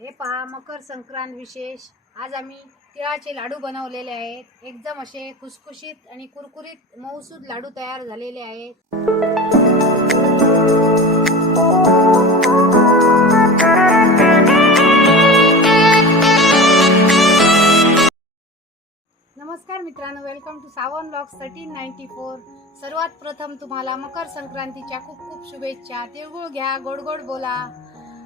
हे पहा मकर संक्रांत विशेष. आज आम्ही तिळाचे लाडू बनवलेले आहेत. एकदम असे खुसखुशीत आणि कुरकुरीत मऊसूद लाडू तयार झालेले आहेत. नमस्कार मित्रांनो welcome to Sawan blocks thirteen ninety four सर्वात प्रथम तुम्हाला मकर संक्रांतीच्या खूप खूप शुभेच्छा. तिळगुळ घ्या गोड गोड बोला.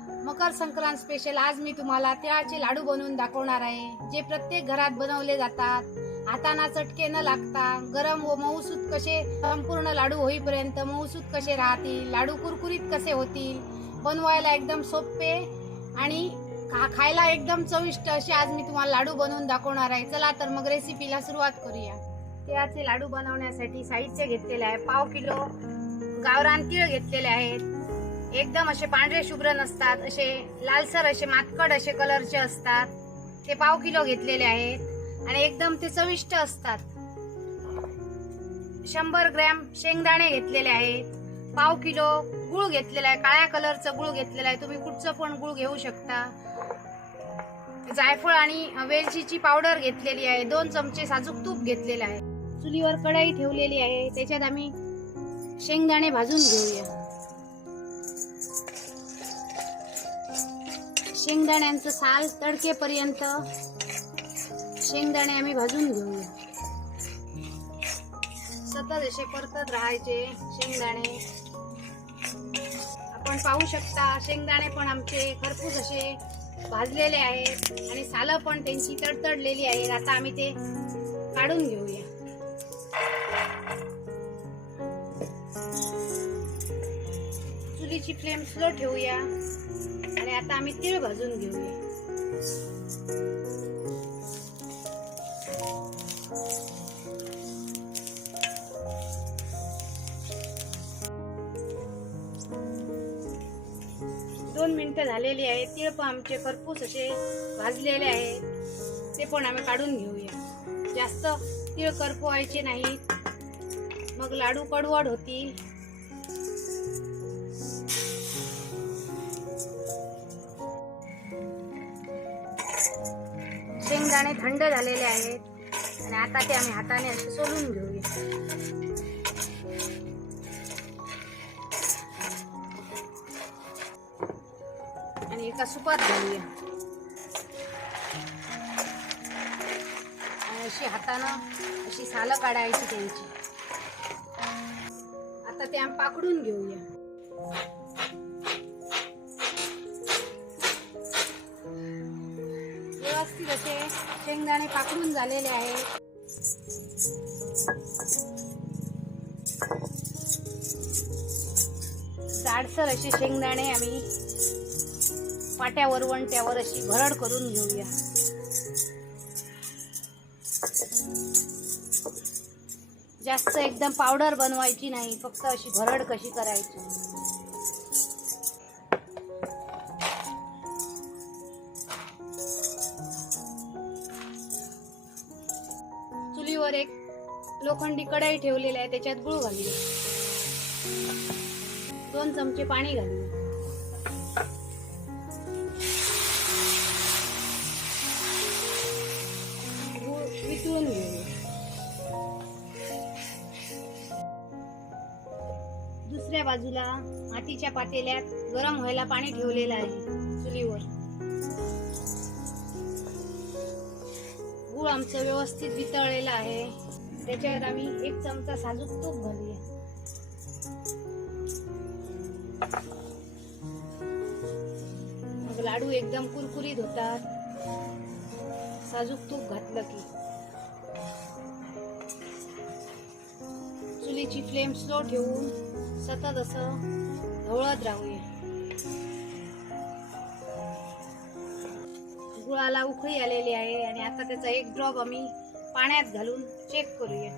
मकर संक्रांत स्पेशल आज मी तुम्हाला तिळाचे लाडू बनवून दाखवणार आहे जे प्रत्येक घरात बनवले जातात. हाताना चटके न लागता गरम व मऊसूत कसे संपूर्ण लाडू होईपर्यंत मऊसूत कसे राहतील लाडू कुरकुरीत कसे होतील बनवायला एकदम सोपे आणि खा खायला एकदम चविष्ट असे आज मी तुम्हाला लाडू बनवून दाखवणार आहे. चला तर मग रेसिपीला सुरुवात करूया. तिळाचे लाडू बनवण्यासाठी साहित्य घेतलेले आहे पाव किलो गावरान तीळ घेतलेले आहेत. एकदम असे पांढरे शुभ्र नसतात असे लालसर असे मातकड असे कलरचे असतात. ते पाव किलो घेतलेले आहेत आणि एकदम ते चविष्ट असतात. शंभर ग्रॅम शेंगदाणे घेतलेले आहेत. पाव किलो गुळ घेतलेला आहे काळ्या कलरचं गुळ घेतलेला आहे. तुम्ही कुठचं पण गुळ घेऊ शकता. जायफळ आणि वेलचीची पावडर घेतलेली आहे. दोन चमचे साजूक तूप घेतलेलं आहे. चुलीवर कढई ठेवलेली आहे. त्याच्यात आम्ही शेंगदाणे भाजून घेऊया. शेंगदाण्यांचं साल तडकेपर्यंत शेंगदाणे आम्ही भाजून घेऊया सतत असे परतत राहायचे शेंगदाणे. आपण पाहू शकता शेंगदाणे पण आमचे खरपूस असे भाजलेले आहेत आणि सालं पण त्यांची तडतडलेली आहेत. आता आम्ही ते काढून घेऊया. चुलीची फ्लेम स्लो ठेवूया. आणि आता आम्ही तीळ भाजून घेऊया. दोन मिनटं झालेली आहे. तीळ पण आमचे करपूस असे भाजलेले आहेत ते पण आम्ही काढून घेऊया. जास्त तीळ करपवायचे नाहीत मग लाडू कडवड होतील. शेंगदाणे थंड झालेले आहेत. आणि आता ते आम्ही हाताने असे सोलून घेऊया. आणि एका सुपात घालूया. आणि अशी हातानं अशी सालं काढायची त्यांची. आता ते आम्ही पाकडून घेऊया. जसे शेंगदाणे पाकडून झालेले आहेत. जाडसर असे शेंगदाणे आम्ही पाट्यावर वणट्यावर अशी भरड करून घेऊया. जास्त एकदम पावडर बनवायची नाही फक्त अशी भरड कशी करायची? चुलीवर एक लोखंडी कढाई ठेवलेली आहे त्याच्यात गुळ घालू दोन चमचे पाणी घालू वितळून दुसऱ्या बाजूला मातीच्या पातेल्यात गरम व्हायला पाणी ठेवलेलं आहे चुलीवर. गूळ आमचं व्यवस्थित वितळलेलं आहे. त्याच्यावर आम्ही एक चमचा साजूक तूप घालूया. मग लाडू एकदम कुरकुरीत होतात. साजूक तूप घातलं की. चुलीची फ्लेम स्लो ठेवून सतत असं ढवळत राहूया. गुळाला उकळी आलेली आहे आणि आता त्याचा एक ड्रॉप आम्ही पाण्यात घालून चेक करूया.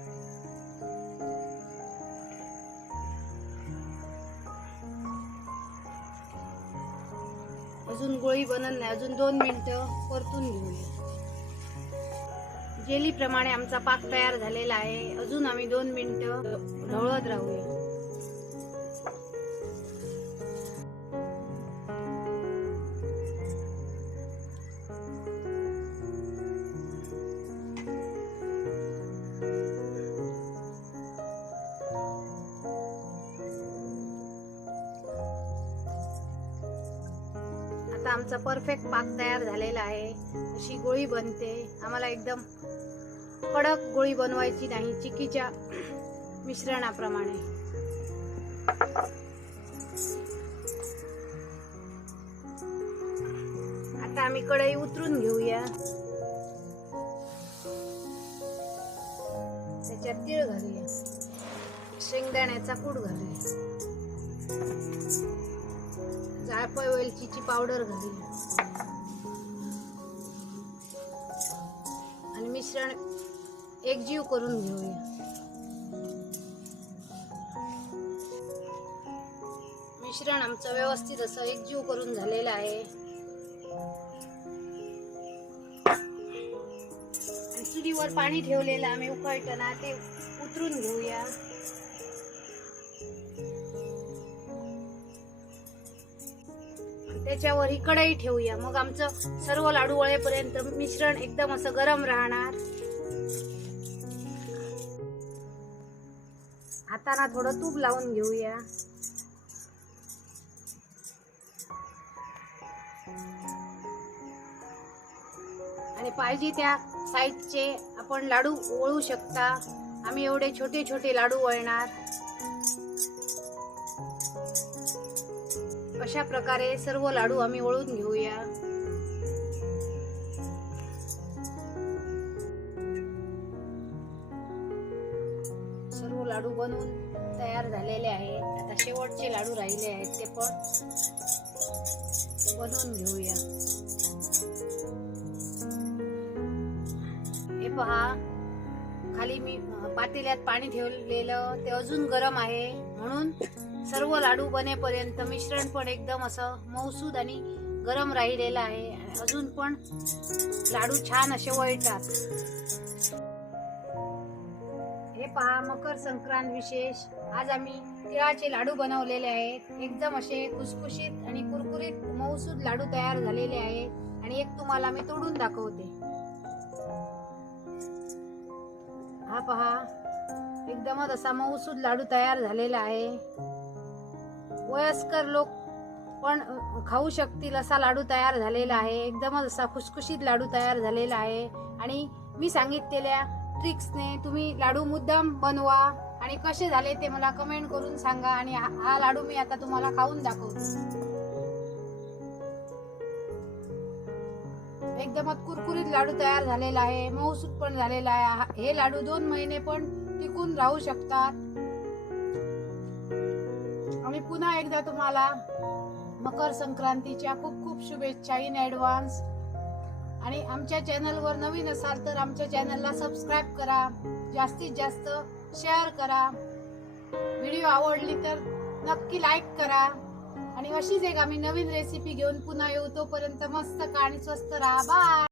अजून गोळी बनत नाही. अजून दोन मिनटं परतून घेऊया. जेलीप्रमाणे आमचा पाक तयार झालेला आहे. अजून आम्ही दोन मिनटं ढवळत राहूया. आमचा परफेक्ट पाक तयार झालेला आहे. अशी गोळी बनते. आम्हाला एकदम कडक गोळी बनवायची नाही चिकीच्या मिश्रणाप्रमाणे. आता आम्ही कढई उतरून घेऊया. त्याच्यात तीळ घालूया. शेंगदाण्याचा कूड घालूया. जायफळ वेलचीची पावडर घालूया आणि मिश्रण एकजीव करून घेऊया. मिश्रण आमचं व्यवस्थित असं एकजीव करून झालेलं आहे. आणि चुलीवर पाणी ठेवलेलं आम्ही उकळताना ते उतरून घेऊया. त्याच्यावर ही कढई ठेवूया. मग आमचं सर्व लाडू वळेपर्यंत मिश्रण एकदम असं गरम राहणार. हाताना थोडं तूप लावून घेऊया. आणि पाहिजे त्या साईजचे आपण लाडू वळू शकता. आम्ही एवढे छोटे छोटे लाडू वळणार. अशा प्रकारे सर्व लाडू आम्ही वळून घेऊया? सर्व लाडू बनवून तयार झालेले आहेत. आता शेवटचे लाडू राहिले आहेत ते पण बनवून घेऊया. हे पहा खाली मी पातेल्यात पाणी ठेवलेलं ते अजून गरम आहे. म्हणून सर्व लाडू बनेपर्यंत मिश्रण पण एकदम असं मऊसूद आणि गरम राहिलेलं आहे. आणि अजून पण लाडू छान असे वळतात. हे पहा मकर संक्रांत विशेष. आज आम्ही तिळाचे लाडू बनवलेले आहेत. एकदम असे खुसखुशीत आणि कुरकुरीत मऊसूद लाडू तयार झालेले आहेत. आणि एक तुम्हाला मी तोडून दाखवते. हा पहा एकदमच असा मऊसूद लाडू तयार झालेला आहे. वयस्कर लोक पण खाऊ शकतील असा लाडू तयार झालेला आहे. एकदमच असा खुशखुशीत लाडू तयार झालेला आहे. आणि मी सांगितलेल्या ट्रिक्सने तुम्ही लाडू मुद्दाम बनवा. आणि कसे झाले ते मला कमेंट करून सांगा. आणि हा हा लाडू मी आता तुम्हाला खाऊन दाखवतो. एकदमच कुरकुरीत लाडू तयार झालेला आहे. मऊसूत पण झालेला आहे. हा- हे लाडू दोन महिने पण टिकून राहू शकतात. आणि पुन्हा एकदा तुम्हाला मकर संक्रांतीच्या खूप खूप शुभेच्छा इन ॲडव्हान्स आणि आमच्या चॅनलवर नवीन असाल तर आमच्या चॅनलला सबस्क्राईब करा. जास्तीत जास्त शेअर करा. व्हिडिओ आवडली तर नक्की लाईक करा. आणि अशीच एक आम्ही नवीन रेसिपी घेऊन पुन्हा येऊ. तोपर्यंत मस्त का आणि स्वस्त राहा. बाय